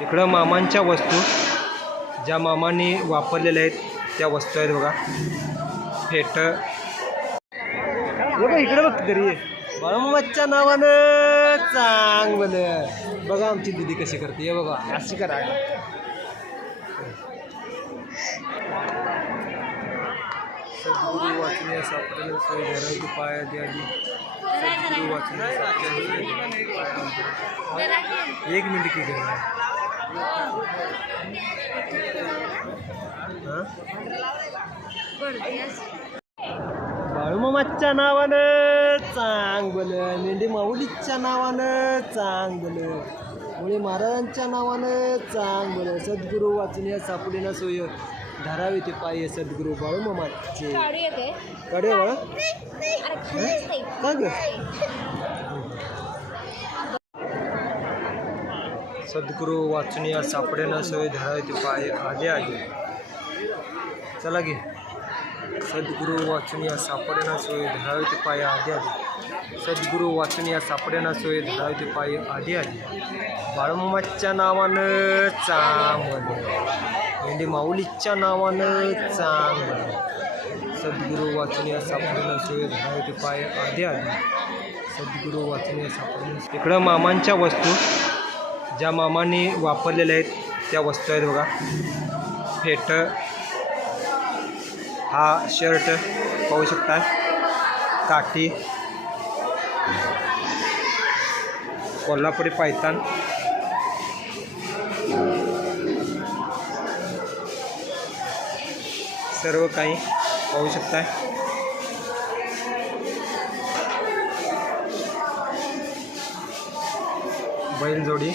इकडं मामांच्या वस्तू ज्या मामांनी वापरलेल्या आहेत त्या वस्तू आहेत बघा. फेट. बघा इकडे बघ तरी. बाळमामाच्या नावानं चांगलं. बघा आमची दिदी कशी करते हे बघा अशी करा. सद्गुरू वाचणे सापडले सोय धरायची पाया द्यावी सद्गुरू सापडले एक मिनिट की करणार हां बाळूमामाच्या नावानं चांगलं मेंढी माऊलीच्या नावानं चांगलं मुळे महाराजांच्या नावानं चांगलं. सद्गुरू वाचून सापडे ना सोय. धारावे ते पाय सद्गुरू बाळूमामाचे कडे बाळा? का ग? सद्गुरू वाचून या सोय धारावे पाय आजे आले चला गे. सद्गुरू वाचून या सापडेना सोय धरावे पाय आधी आधी सद्गुरू वाचून या सापडेना सोय धरावे पाय आधी आधी बाळमामाच्या नावानं चांगलं. मेंढी माऊलीच्या नावानं चांगलं. सद्गुरू वाचून या सापडेना सोय धरावे ते पाय आधी आधी सद्गुरू वाचून या सापडेना इकडं मामांच्या वस्तू. ज्या मामांनी वापरलेल्या आहेत त्या वस्तू आहेत बघा. फेट. हा शर्ट पाहू शकता. काठी. कोल्हापुरी पायतान. सर्व काही पाहू शकता. बैलजोडी.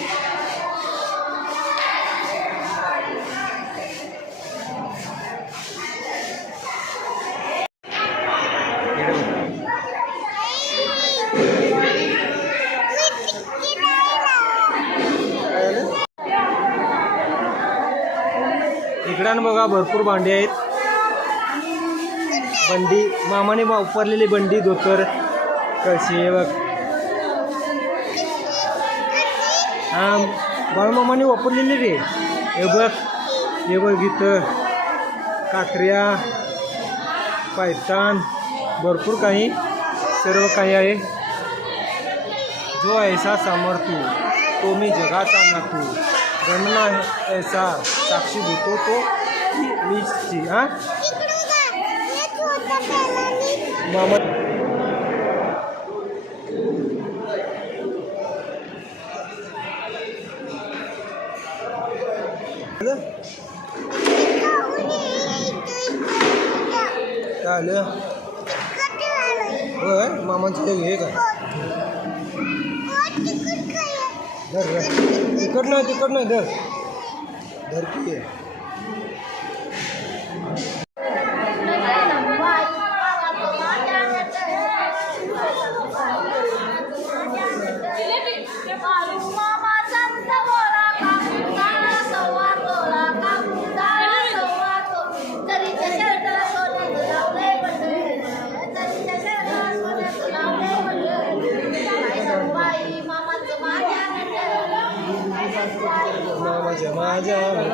इकडं बघा भरपूर भांडी आहेत. बंडी मामाने वापरलेली बंडी धोतर कळशी बघ. हा बाळमामाने वापरलेली रे. हे बघ हे बघ इथं. कात्र्या पायतान भरपूर काही सर्व काही आहे. जो ऐसा सामर्थ्य तो मी जगाचा नातू. गणना ऐसा साक्षी होतो तो मीची हा? मामा आलं। होय मामाचं हे हे काय धर तिकडनं तिकडनं धर. धर की. आहे 妈妈叫妈妈